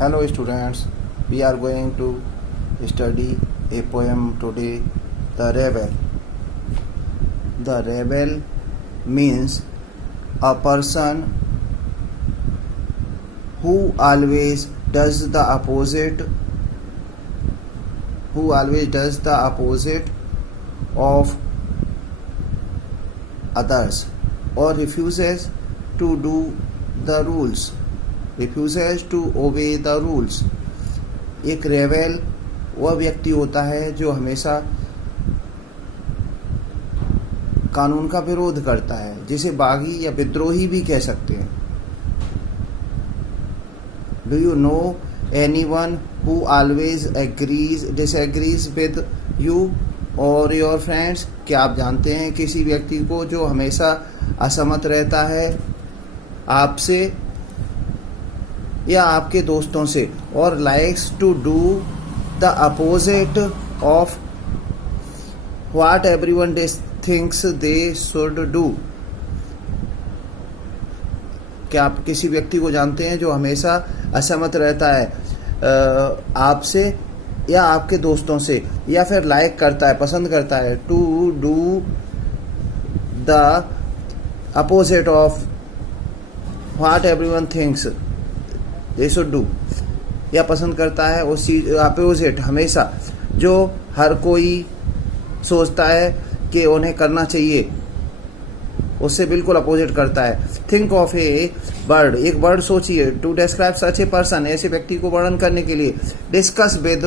Hello students, we are going to study a poem today, The Rebel. The rebel means a person who always does the opposite of others or refuses to do the rules. refuses to obey the rules. एक rebel वह व्यक्ति होता है जो हमेशा कानून का विरोध करता है, जिसे बागी या विद्रोही भी कह सकते हैं. Do you know anyone who always disagrees with you और योर फ्रेंड्स? क्या आप जानते हैं किसी व्यक्ति को जो हमेशा असहमत रहता है आपसे या आपके दोस्तों से, और likes to do the opposite of what everyone thinks they should do? क्या आप किसी व्यक्ति को जानते हैं जो हमेशा असहमत रहता है आपसे या आपके दोस्तों से, या फिर लाइक करता है, पसंद करता है to do the opposite of what everyone thinks they should do, या पसंद करता है उस चीज अपोजिट हमेशा जो हर कोई सोचता है कि उन्हें करना चाहिए, उससे बिल्कुल अपोजिट करता है. Think of a bird. एक बर्ड सोचिए. To describe such a person. ऐसे व्यक्ति को वर्णन करने के लिए. Discuss with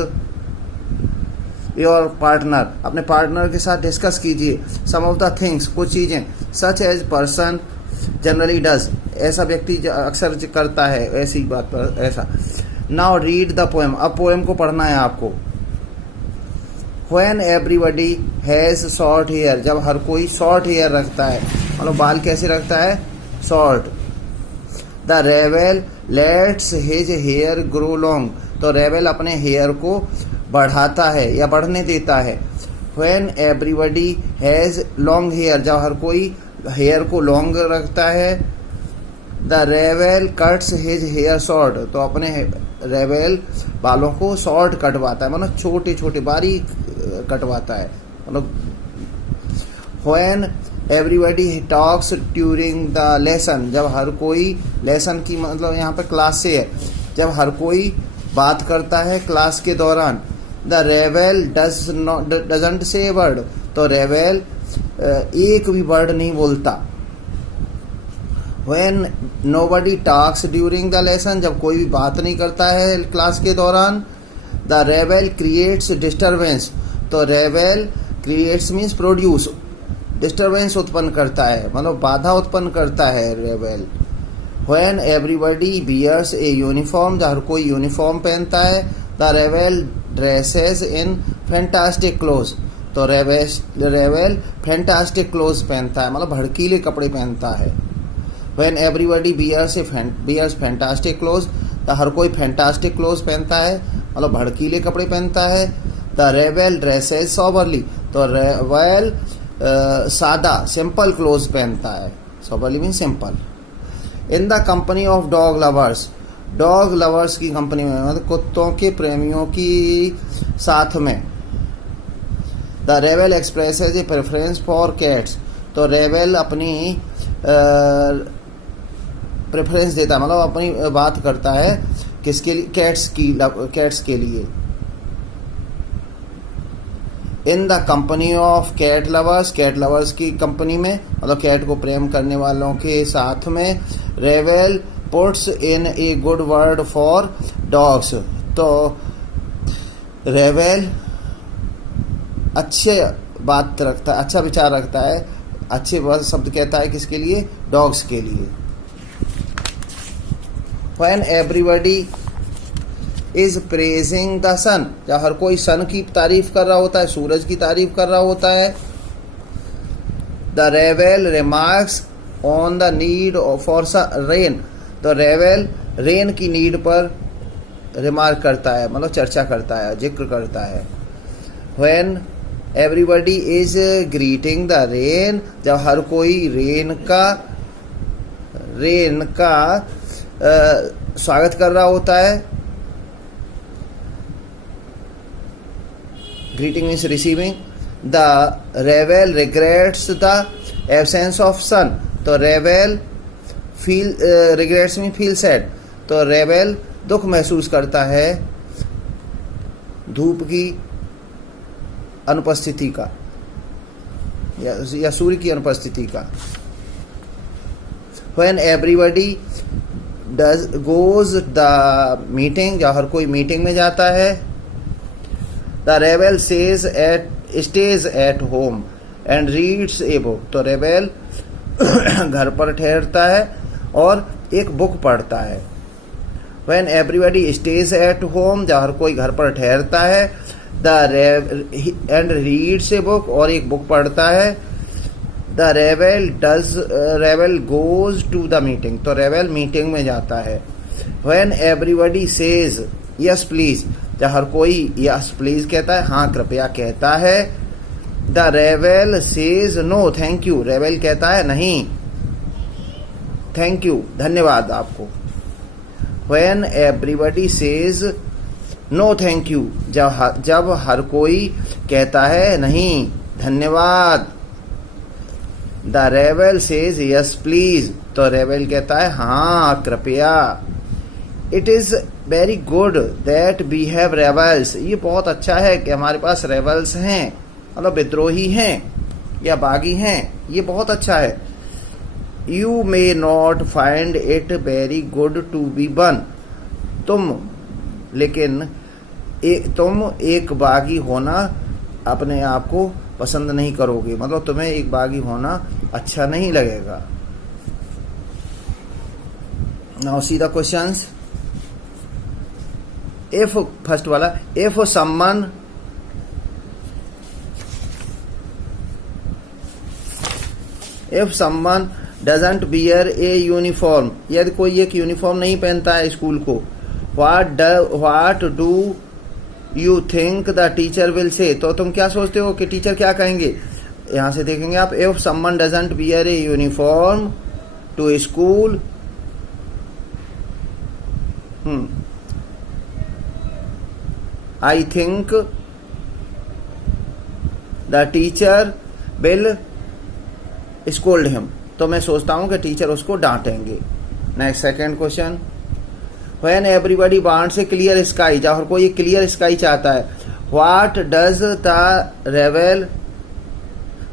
your partner. अपने पार्टनर के साथ डिस्कस कीजिए. Some of the things. कुछ चीजें. Such as person generally does. ऐसा व्यक्ति अक्सर करता है ऐसी बात पर ऐसा. Now read the poem. अब पोएम को पढ़ना है आपको. When everybody has short hair. जब हर कोई शॉर्ट हेयर रखता है, मतलब बाल कैसे रखता है? Short. The rebel lets his hair grow long. तो रेबेल अपने हेयर को बढ़ाता है या बढ़ने देता है. When everybody has long hair. जब हर कोई हेयर को लॉन्ग रखता है. The rebel cuts his hair short. तो अपने रेबेल बालों को शॉर्ट कटवाता है, मतलब छोटे छोटे बारीक कटवाता है. मतलब when everybody talks during the lesson. जब हर कोई लेसन की मतलब यहाँ पे क्लास से है, जब हर कोई बात करता है क्लास के दौरान. The rebel doesn't say word. तो रेबेल एक भी वर्ड नहीं बोलता. When nobody talks during the lesson. जब कोई भी बात नहीं करता है क्लास के दौरान. The rebel creates disturbance. तो rebel creates means produce. disturbance उत्पन्न करता है, मतलब बाधा उत्पन्न करता है rebel. When everybody wears a uniform. जब हर कोई यूनिफॉर्म पहनता है. The rebel dresses in fantastic clothes. तो rebel fantastic clothes पहनता है, मतलब भड़कीले कपड़े पहनता है. When everybody wears fantastic clothes. तो हर कोई fantastic clothes पहनता है, मतलब भड़कीले कपड़े पहनता है. The rebel dresses soberly. तो rebel सादा simple clothes पहनता है. soberly means simple. In the company of dog lovers. dog lovers की कंपनी में, मतलब कुत्तों के प्रेमियों की साथ में. The rebel expresses a preference for cats. तो rebel अपनी प्रेफरेंस देता है, मतलब अपनी बात करता है किसके लिए? कैट्स के लिए. In the company of cat lovers. Cat lovers की कंपनी में, मतलब कैट को प्रेम करने वालों के साथ में. Rebel puts in a good word for dogs. तो रेबेल अच्छे बात रखता है, अच्छा विचार रखता है, अच्छे शब्द कहता है किसके लिए? डॉग्स के लिए. When everybody is praising the sun. जब हर कोई सन की तारीफ कर रहा होता है, सूरज की तारीफ कर रहा होता है. The rebel remarks on the need for rain. तो रेबेल रेन की नीड पर रिमार्क करता है, मतलब चर्चा करता है, जिक्र करता है. When everybody is greeting the rain. जब हर कोई रेन का स्वागत कर रहा होता है. greeting means receiving. The rebel regrets the absence of sun. तो rebel regrets means feel sad. तो rebel दुख महसूस करता है धूप की अनुपस्थिति का या सूर्य की अनुपस्थिति का. When everybody goes the meeting, जब हर कोई मीटिंग में जाता है. The rebel stays at home and reads a book. तो रेबेल घर पर ठहरता है और एक बुक पढ़ता है. When everybody stays at home, जब हर कोई घर पर ठहरता है. and reads a book, और एक बुक पढ़ता है. The rebel goes to the meeting. तो रेबेल मीटिंग में जाता है. When everybody says yes please, जब हर कोई yes please कहता है, हाँ कृपया कहता है. The rebel says no thank you. Rebel कहता है नहीं thank you, धन्यवाद आपको. When everybody says no thank you, जब हर कोई कहता है नहीं धन्यवाद. The rebel says yes please. तो रेबेल कहता है हाँ कृपया. It is very good that we have rebels. ये बहुत अच्छा है कि हमारे पास रेबल्स हैं, मतलब विद्रोही हैं या बागी हैं. ये बहुत अच्छा है. You may not find it very good to be one. तुम एक बागी होना अपने आप को पसंद नहीं करोगे, मतलब तुम्हें एक बागी होना अच्छा नहीं लगेगा. Now see the questions. If first वाला, if someone doesn't wear a uniform, यदि कोई एक यूनिफॉर्म नहीं पहनता है स्कूल को, what do you think the teacher will say? तो तुम क्या सोचते हो कि टीचर क्या कहेंगे? यहां से देखेंगे आप. If someone doesn't wear a uniform to school, I think the teacher will scold him. तो मैं सोचता हूं कि टीचर उसको डांटेंगे. Next second question. When everybody wants a clear sky, जब हर कोई एक क्लियर स्काई चाहता है, what does the rebel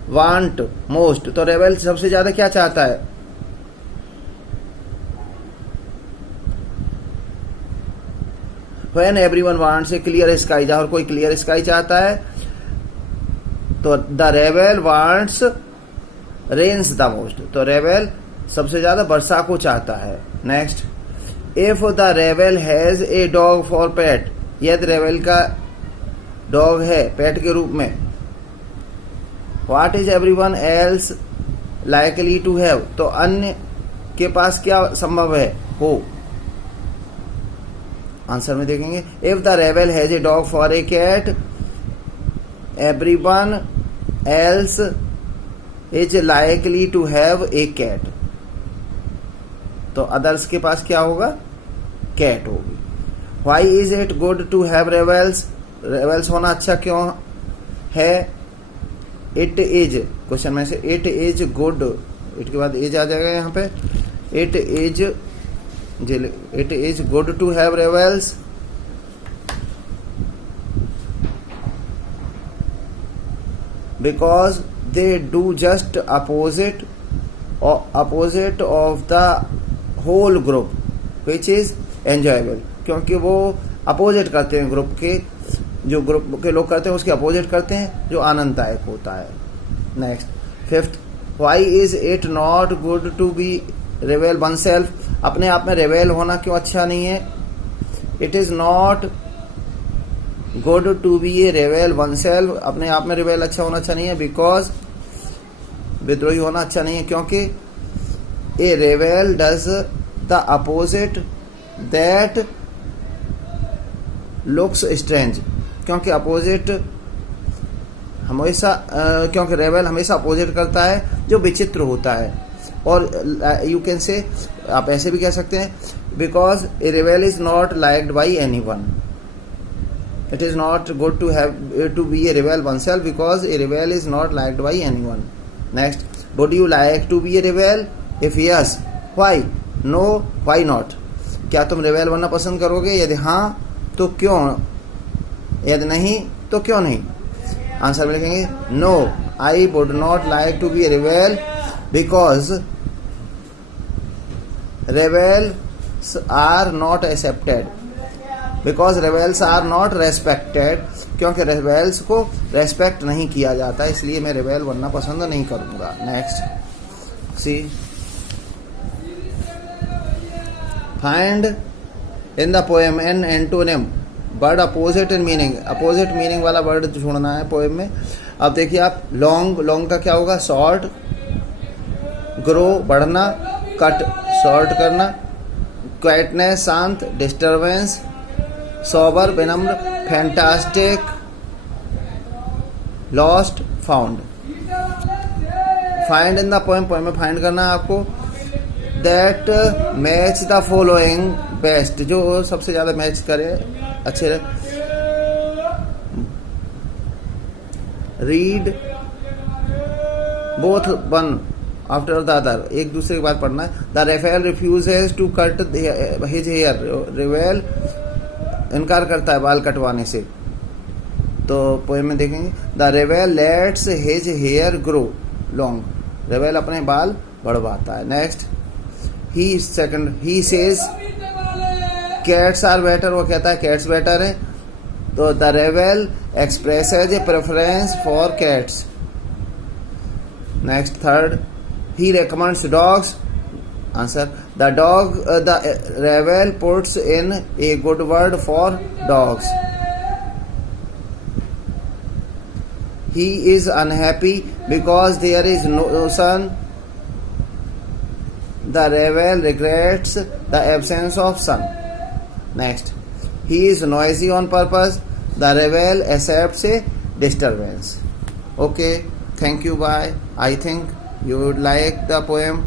want most? तो रेबेल सबसे ज्यादा क्या चाहता है? When everyone wants a clear sky, जब हर कोई क्लियर स्काई चाहता है, तो the rebel wants rains the most. तो रेबेल सबसे ज्यादा वर्षा को चाहता है. Next. If the rebel has a dog for pet, यदि रेबेल का डॉग है पेट के रूप में, what is everyone else likely to have? तो अन्य के पास क्या संभव है हो? आंसर में देखेंगे. If the rebel has a dog for a cat, everyone else is likely to have a cat. तो अदर्स के पास क्या होगा? कैट होगी. Why is it good to have rebels? रेबेल्स होना अच्छा क्यों है? It is, क्वेश्चन में से it is good, इट के बाद एज आ जाएगा यहाँ पे. It is good to have rebels because they do just opposite of the whole group which is enjoyable. क्योंकि वो अपोजिट करते हैं ग्रुप के, जो ग्रुप के लोग करते हैं उसके अपोजिट करते हैं, जो आनंददायक होता है. Next. Fifth. Why is it not good to be rebel oneself? अपने आप में रेबेल होना क्यों अच्छा नहीं है? It is not good to be a rebel oneself. अपने आप में रेबेल अच्छा होना अच्छा नहीं है. बिकॉज विद्रोही होना अच्छा नहीं है क्योंकि a rebel does the opposite that looks strange. क्योंकि अपोजिट हमेशा क्योंकि रेबेल हमेशा अपोजिट करता है जो विचित्र होता है. और यू कैन से, आप ऐसे भी कह सकते हैं, because A rebel is not liked by anyone. It is not good to have to be a rebel oneself because a rebel is not liked by anyone. Next, would you like to be a rebel? If yes, why? No, why not? क्या तुम rebel बनना पसंद करोगे? यदि हाँ तो क्यों? यदि नहीं तो क्यों नहीं? आंसर में लिखेंगे no, I would not like to be a rebel because rebels are not accepted, because rebels are not respected, क्योंकि rebels को respect नहीं किया जाता, इसलिए मैं rebel बनना पसंद नहीं करूंगा. Next, see find in the poem an antonym word opposite in meaning. Opposite meaning वाला वर्ड ढूंढना है पोएम में. अब देखिए आप, लॉन्ग का क्या होगा? शॉर्ट. ग्रो बढ़ना, कट शॉर्ट करना, क्वाइटनेस शांत, डिस्टर्बेंस सोबर विनम्र, fantastic lost found. Find in the poem, poem में फाइंड करना है आपको. That match the following best, जो सबसे ज्यादा मैच करे, अच्छे रहे. Read both one after the other, एक दूसरे के बाद पढ़ना है. The rebel refuses to cut his hair, रेवेल इनकार करता है बाल कटवाने से. तो पोएम में देखेंगे द रेवेल lets his hair grow long, रेवेल अपने बाल बढ़वाता है. Next, he says cats are better, वो कहता है कैट्स बेटर है. तो द रेवेल expresses a preference for cats. Next, third, he recommends dogs. Answer, the rebel puts in a good word for dogs. He is unhappy because there is no sun. The rebel regrets the absence of sun. Next, he is noisy on purpose. The rebel accepts a disturbance. Okay, thank you, bye. I think you would like the poem.